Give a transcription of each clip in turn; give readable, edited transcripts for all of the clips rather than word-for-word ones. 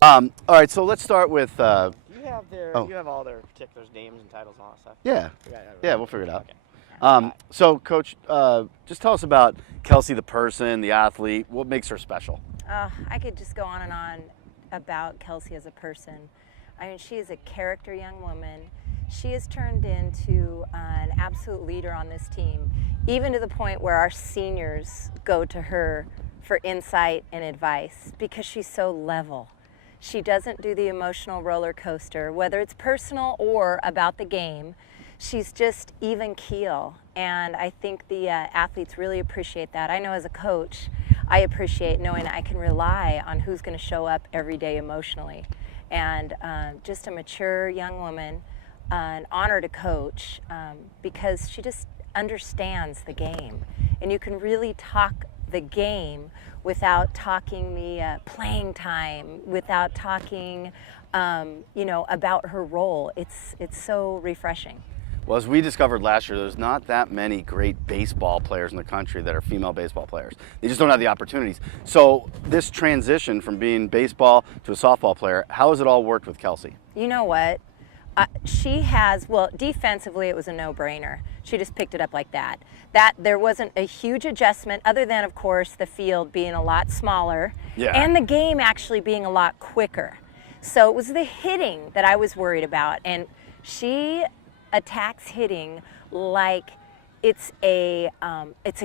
All right, so let's start with. You have their, Oh. you have all their particulars, names and titles and all that stuff. Yeah, Yeah, yeah, we'll figure it out. Okay. So, Coach, just tell us about Kelsey, the person, the athlete. What makes her special? I could just go on and on about Kelsey as a person. I mean, she is a character young woman. She has turned into an absolute leader on this team, even to the point where our seniors go to her for insight and advice because she's so level. She doesn't do the emotional roller coaster, whether it's personal or about the game. She's just even keel, and I think the athletes really appreciate that. I know as a coach, I appreciate knowing I can rely on who's going to show up every day emotionally. And just a mature young woman, an honor to coach because she just understands the game. And you can really talk the game without talking the playing time, without talking, about her role. It's so refreshing. Well, as we discovered last year, there's not that many great baseball players in the country that are female baseball players. They just don't have the opportunities. So this transition from being baseball to a softball player, how has it all worked with Kelsey? You know what? She has, well, defensively it was a no-brainer. She just picked it up like that. There wasn't a huge adjustment other than, of course, the field being a lot smaller and the game actually being a lot quicker. So it was the hitting that I was worried about, and she attacks hitting like it's a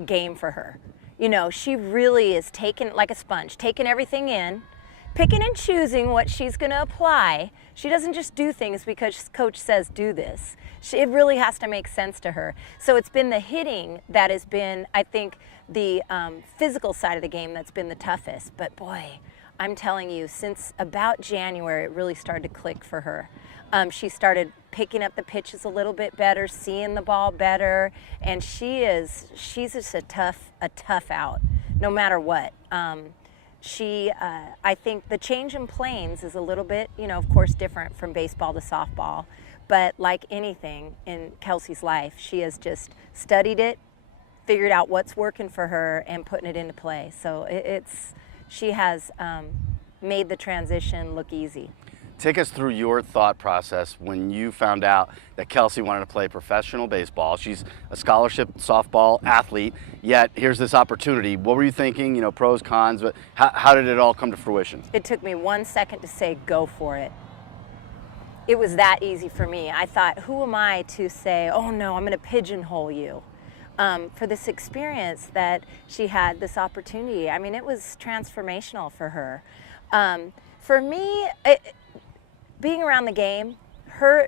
game for her. You know, she really is taking, like a sponge, taking everything in, picking and choosing what she's going to apply. She doesn't just do things because coach says do this. It really has to make sense to her. So it's been the hitting that has been, I think, the physical side of the game that's been the toughest. But boy, I'm telling you, since about January, it really started to click for her. She started picking up the pitches a little bit better, seeing the ball better, and she's just a tough out, no matter what. I think the change in planes is a little bit, of course, different from baseball to softball, but like anything in Kelsey's life, she has just studied it, figured out what's working for her, and putting it into play. So she has made the transition look easy. Take us through your thought process when you found out that Kelsey wanted to play professional baseball. She's a scholarship softball athlete, yet here's this opportunity. What were you thinking, pros, cons, but how did it all come to fruition? It took me 1 second to say, go for it. It was that easy for me. I thought, who am I to say, oh no, I'm gonna pigeonhole you? For this experience that she had, this opportunity. I mean, it was transformational for her. For me, being around the game, her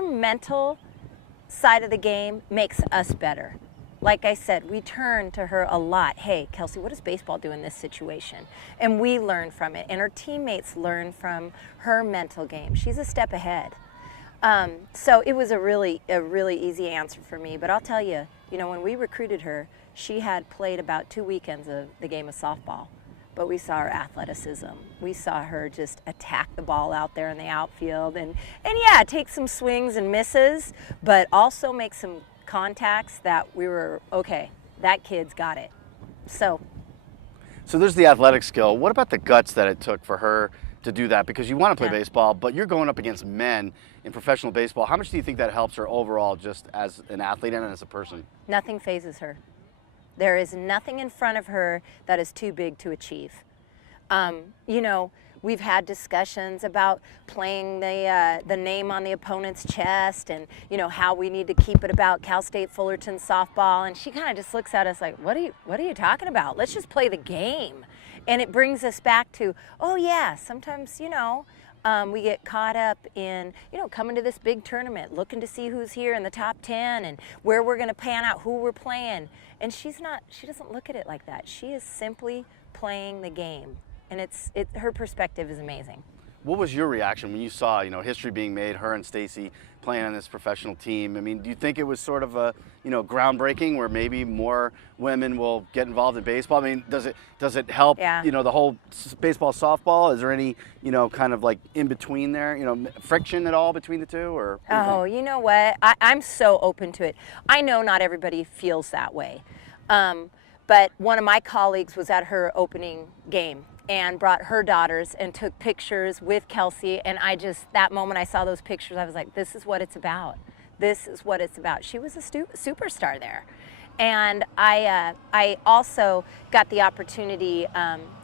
mental side of the game makes us better. Like I said, we turn to her a lot. Hey, Kelsey, what does baseball do in this situation? And we learn from it, and her teammates learn from her mental game. She's a step ahead. So it was a really easy answer for me. But I'll tell you, when we recruited her, she had played about 2 weekends of the game of softball. But we saw her athleticism. We saw her just attack the ball out there in the outfield and yeah, take some swings and misses, but also make some contacts that we were, okay, that kid's got it. So there's the athletic skill. What about the guts that it took for her to do that? Because you want to play baseball, but you're going up against men in professional baseball. How much do you think that helps her overall just as an athlete and as a person? Nothing phases her. There is nothing in front of her that is too big to achieve. We've had discussions about playing the name on the opponent's chest and, how we need to keep it about Cal State Fullerton softball. And she kind of just looks at us like, what are you talking about? Let's just play the game. And it brings us back to, oh yeah, sometimes, we get caught up in, coming to this big tournament, looking to see who's here in the top 10 and where we're going to pan out, who we're playing. And she doesn't look at it like that. She is simply playing the game. And her perspective is amazing. What was your reaction when you saw, history being made, her and Stacy playing on this professional team? I mean, do you think it was sort of a, groundbreaking where maybe more women will get involved in baseball? I mean, does it help, the whole baseball, softball? Is there any, kind of like in between there, friction at all between the two? Or oh, you know what? I'm so open to it. I know not everybody feels that way. But one of my colleagues was at her opening game. and brought her daughters and took pictures with Kelsey. And that moment I saw those pictures, I was like, this is what it's about. This is what it's about. She was a superstar there. And I also got the opportunity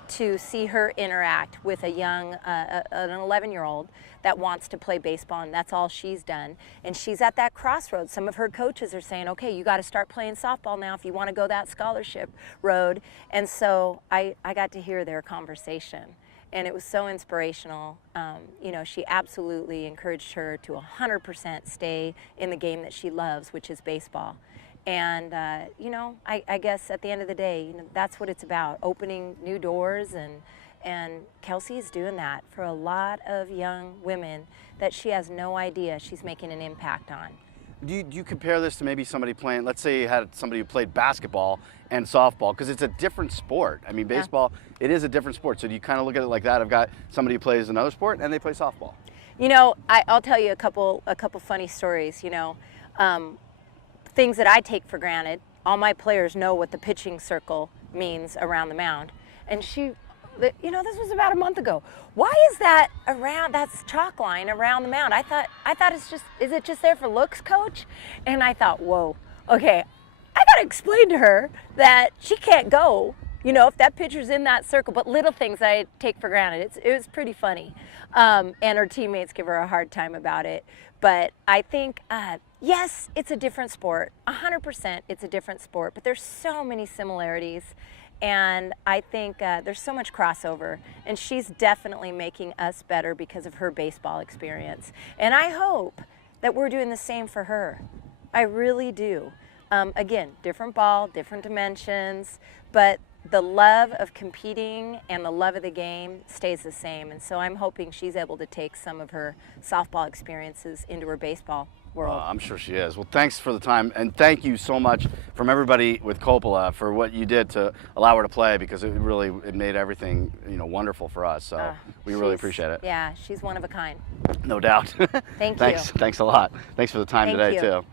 to see her interact with an 11-year-old that wants to play baseball, and that's all she's done. And she's at that crossroads. Some of her coaches are saying, okay, you got to start playing softball now if you want to go that scholarship road. And so I got to hear their conversation, and it was so inspirational. You know, she absolutely encouraged her to 100% stay in the game that she loves, which is baseball. And, you know, I guess at the end of the day, you know, that's what it's about, opening new doors. And Kelsey is doing that for a lot of young women that she has no idea she's making an impact on. Do you compare this to maybe somebody playing, let's say you had somebody who played basketball and softball, because it's a different sport. I mean, baseball, it is a different sport. So do you kind of look at it like that? I've got somebody who plays another sport and they play softball. You know, I'll tell you a couple funny stories, you know. Things that I take for granted. All my players know what the pitching circle means around the mound. And you know, this was about a month ago. Why is that that's chalk line around the mound? I thought is it just there for looks, coach? And I thought, whoa, okay, I gotta explain to her that she can't go, you know, if that pitcher's in that circle. But little things I take for granted. It was pretty funny. And her teammates give her a hard time about it. But I think, yes, it's a different sport. 100% it's a different sport, but there's so many similarities. And I think there's so much crossover. And she's definitely making us better because of her baseball experience. And I hope that we're doing the same for her. I really do. Again, different ball, different dimensions, but the love of competing and the love of the game stays the same. And so I'm hoping she's able to take some of her softball experiences into her baseball world. I'm sure she is. Well, thanks for the time, and thank you so much from everybody with Coppola for what you did to allow her to play, because it made everything, you know, wonderful for us. So we really appreciate it. Yeah, she's one of a kind. No doubt. Thank you. Thanks a lot. Thanks for the time Thank today you. too.